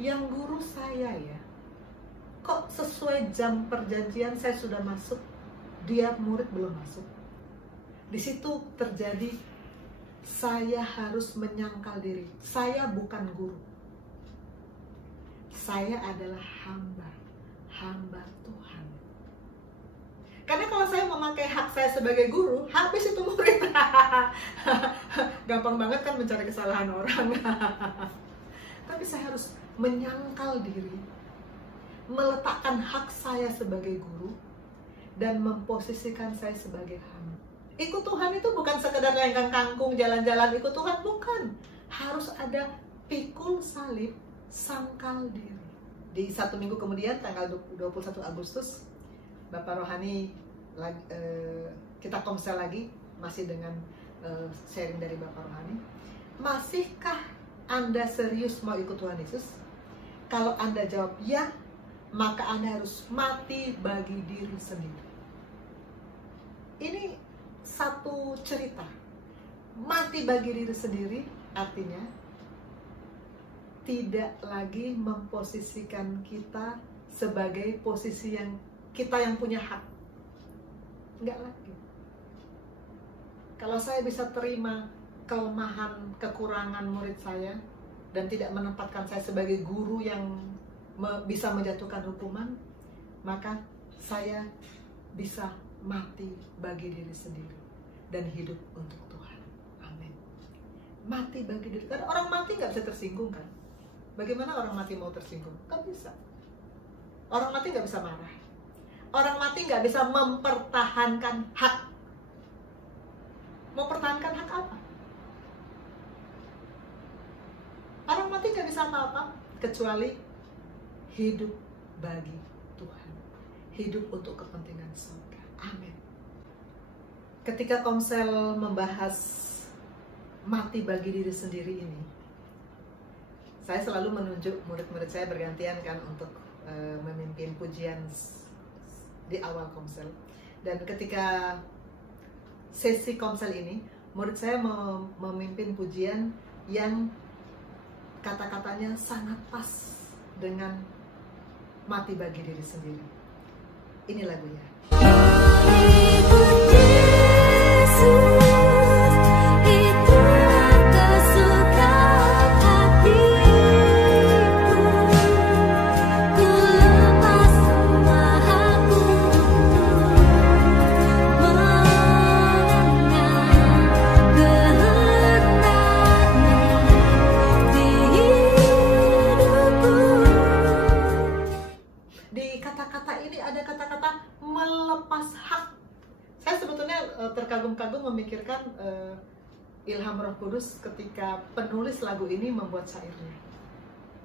Yang guru saya ya, kok sesuai jam perjanjian saya sudah masuk, dia murid belum masuk. Di situ terjadi, saya harus menyangkal diri. Saya bukan guru. Saya adalah hamba Tuhan. Karena kalau saya memakai hak saya sebagai guru, habis itu murid. Gampang banget kan mencari kesalahan orang. Tapi saya harus menyangkal diri, meletakkan hak saya sebagai guru, dan memposisikan saya sebagai hamba. Ikut Tuhan itu bukan sekedar lenggang kangkung, jalan-jalan ikut Tuhan, bukan. Harus ada pikul salib, sangkal diri. Di 1 minggu kemudian, tanggal 21 Agustus, Bapak Rohani kita komsel lagi, masih dengan sharing dari Bapak Rohani. Masihkah Anda serius mau ikut Tuhan Yesus? Kalau Anda jawab ya, maka Anda harus mati bagi diri sendiri. Ini satu cerita. Mati bagi diri sendiri artinya tidak lagi memposisikan kita sebagai posisi yang kita yang punya hak. Enggak lagi. Kalau saya bisa terima kelemahan, kekurangan murid saya dan tidak menempatkan saya sebagai guru yang bisa menjatuhkan hukuman, maka saya bisa mati bagi diri sendiri dan hidup untuk Tuhan. Amin. Mati bagi diri. Karena orang mati nggak bisa tersinggung kan? Bagaimana orang mati mau tersinggung? Nggak bisa. Orang mati nggak bisa marah. Orang mati nggak bisa mempertahankan hak. Mau pertahankan hak apa? Orang mati nggak bisa apa-apa kecuali hidup bagi Tuhan. Hidup untuk kepentingan surga. Amin. Ketika komsel membahas mati bagi diri sendiri ini, saya selalu menunjuk murid-murid saya bergantian kan untuk memimpin pujian di awal komsel. Dan ketika sesi komsel ini, murid saya memimpin pujian yang kata-katanya sangat pas dengan mati bagi diri sendiri. Ini lagunya. Ikut Yesus, itulah kesukaan hatiku. Ku lepas semua hakku mengenang kehendaknya di hidupku. Di kata-kata ini ada kata-kata melepas hak. Saya sebetulnya terkagum-kagum memikirkan ilham Roh Kudus ketika penulis lagu ini membuat syairnya.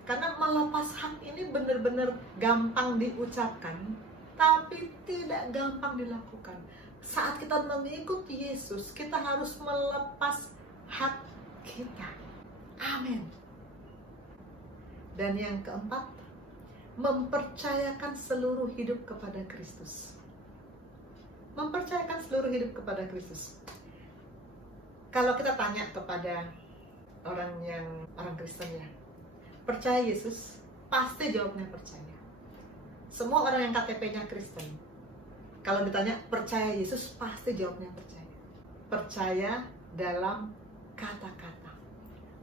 Karena melepas hak ini benar-benar gampang diucapkan, tapi tidak gampang dilakukan. Saat kita mengikuti Yesus, kita harus melepas hak kita. Amin. Dan yang keempat, mempercayakan seluruh hidup kepada Kristus. Mempercayakan seluruh hidup kepada Kristus. Kalau kita tanya kepada orang Kristen ya, percaya Yesus? Pasti jawabnya percaya. Semua orang yang KTP-nya Kristen, kalau ditanya percaya Yesus, pasti jawabnya percaya. Percaya dalam kata-kata.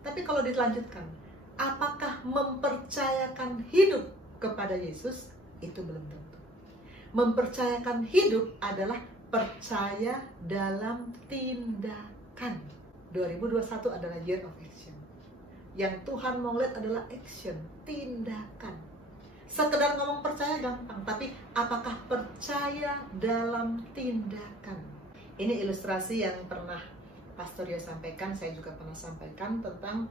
Tapi kalau dilanjutkan, apakah mempercayakan hidup kepada Yesus? Itu belum tentu. Mempercayakan hidup adalah percaya dalam tindakan. 2021 adalah year of action. Yang Tuhan mau lihat adalah action, tindakan. Sekedar ngomong percaya gampang, tapi apakah percaya dalam tindakan? Ini ilustrasi yang pernah Pastor Rio sampaikan, saya juga pernah sampaikan tentang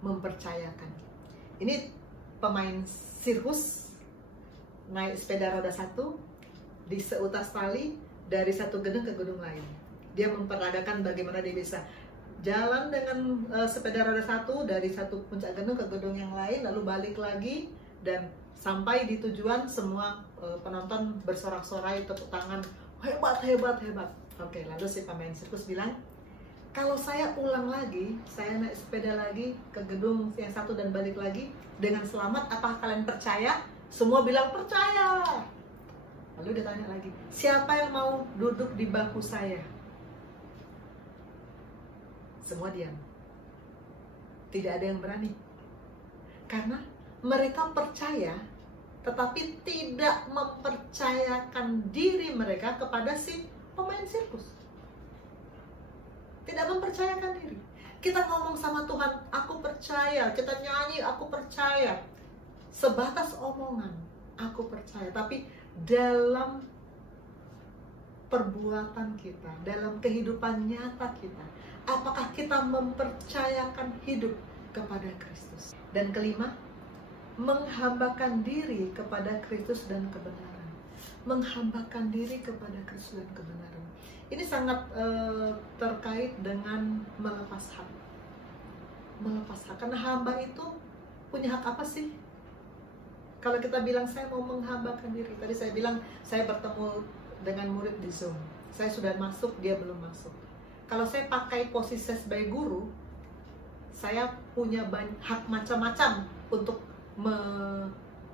mempercayakan. Ini pemain sirkus naik sepeda roda satu di seutas tali dari satu gedung ke gedung lain. Dia memperagakan bagaimana dia bisa jalan dengan sepeda roda satu dari satu puncak gedung ke gedung yang lain, lalu balik lagi, dan sampai di tujuan semua penonton bersorak-sorai, tepuk tangan, hebat, hebat, hebat. Oke, lalu si pemain sirkus bilang, kalau saya ulang lagi, saya naik sepeda lagi ke gedung yang satu dan balik lagi dengan selamat, apakah kalian percaya? Semua bilang percaya. Lalu dia tanya lagi, siapa yang mau duduk di bangku saya? Semua diam. Tidak ada yang berani. Karena mereka percaya, tetapi tidak mempercayakan diri mereka kepada si pemain sirkus. Tidak mempercayakan diri. Kita ngomong sama Tuhan, aku percaya. Kita nyanyi, aku percaya. Sebatas omongan, aku percaya. Tapi dalam perbuatan kita, dalam kehidupan nyata kita, apakah kita mempercayakan hidup kepada Kristus? Dan kelima, menghambakan diri kepada Kristus dan kebenaran. Menghambakan diri kepada Kristus dan kebenaran. Ini sangat terkait dengan melepas hak. Melepas hak, karena hamba itu punya hak apa sih? Kalau kita bilang saya mau menghambakan diri, tadi saya bilang saya bertemu dengan murid di Zoom, saya sudah masuk, dia belum masuk. Kalau saya pakai posisi sebagai guru, saya punya hak macam-macam untuk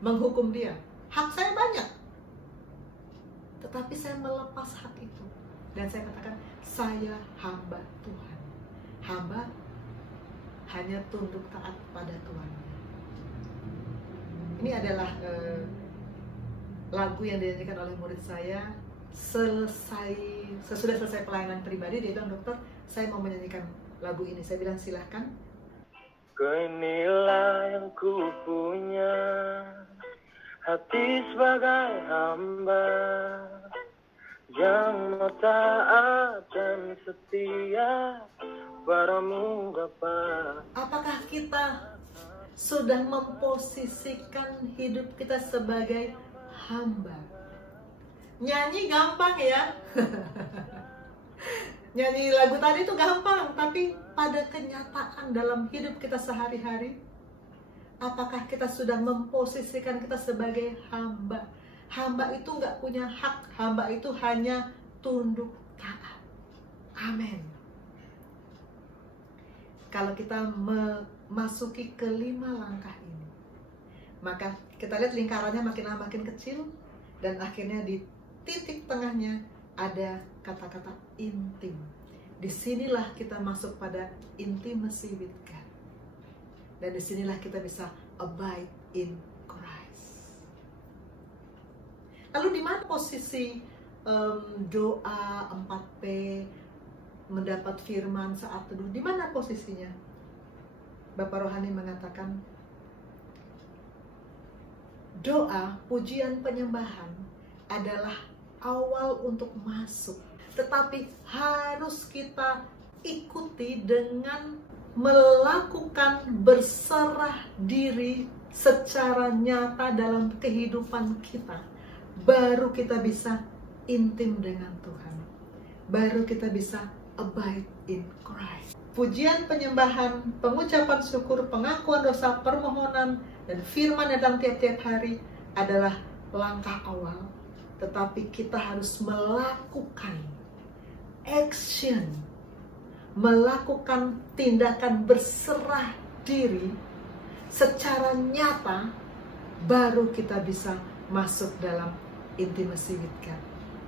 menghukum dia. Hak saya banyak, tetapi saya melepas hak itu dan saya katakan saya hamba Tuhan. Hamba hanya tunduk taat pada Tuhan. Ini adalah lagu yang dinyanyikan oleh murid saya sesudah selesai pelayanan pribadi. Dia bilang, dokter, saya mau menyanyikan lagu ini. Saya bilang, silahkan. Inilah yang ku punya, hati sebagai hamba yang mau taat dan setia padamu Bapa. Apakah kita sudah memposisikan hidup kita sebagai hamba? Nyanyi gampang ya. Nyanyi lagu tadi itu gampang, tapi pada kenyataan dalam hidup kita sehari-hari, apakah kita sudah memposisikan kita sebagai hamba? Hamba itu nggak punya hak, hamba itu hanya tunduk taat. Amin. kalau kita memasuki kelima langkah ini, maka kita lihat lingkarannya makin lama makin kecil, dan akhirnya di titik tengahnya ada kata-kata intim. Disinilah kita masuk pada intimacy with God. Dan disinilah kita bisa abide in Christ. Lalu di mana posisi doa 4P, mendapat firman saat teduh? Di mana posisinya? Bapak Rohani mengatakan, doa, pujian, penyembahan adalah awal untuk masuk. Tetapi harus kita ikuti dengan melakukan berserah diri secara nyata dalam kehidupan kita. Baru kita bisa intim dengan Tuhan. Baru kita bisa abide in Christ. Pujian, penyembahan, pengucapan syukur, pengakuan dosa, permohonan, dan firman dalam tiap-tiap hari adalah langkah awal. Tetapi kita harus melakukan action, melakukan tindakan berserah diri secara nyata, baru kita bisa masuk dalam intimacy with God,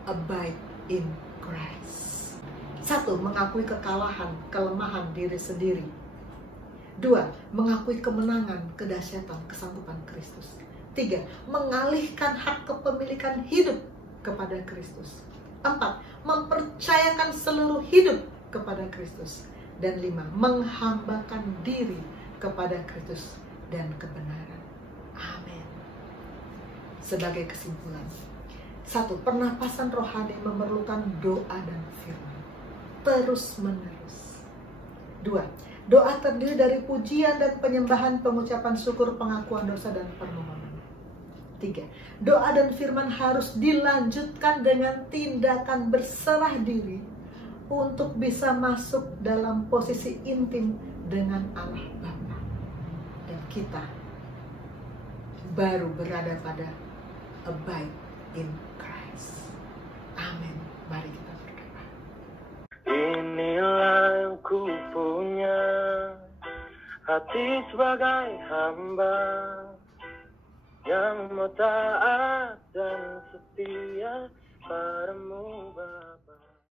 abide in Christ. 1. Mengakui kekalahan, kelemahan diri sendiri. 2. Mengakui kemenangan, kedahsyatan, kesanggupan Kristus. 3. Mengalihkan hak kepemilikan hidup kepada Kristus. 4. Mempercayakan seluruh hidup kepada Kristus. Dan 5. Menghambakan diri kepada Kristus dan kebenaran. Amin. Sebagai kesimpulan, 1. Pernapasan rohani memerlukan doa dan firman terus menerus. 2. Doa terdiri dari pujian dan penyembahan, pengucapan syukur, pengakuan dosa, dan permohonan. 3. Doa dan firman harus dilanjutkan dengan tindakan berserah diri untuk bisa masuk dalam posisi intim dengan Allah Bapa. Dan kita baru berada pada abide in Christ. Amin. Mari kita berdoa. Inilah yang ku punya, hati sebagai hamba yang mau taat dan setia padamu.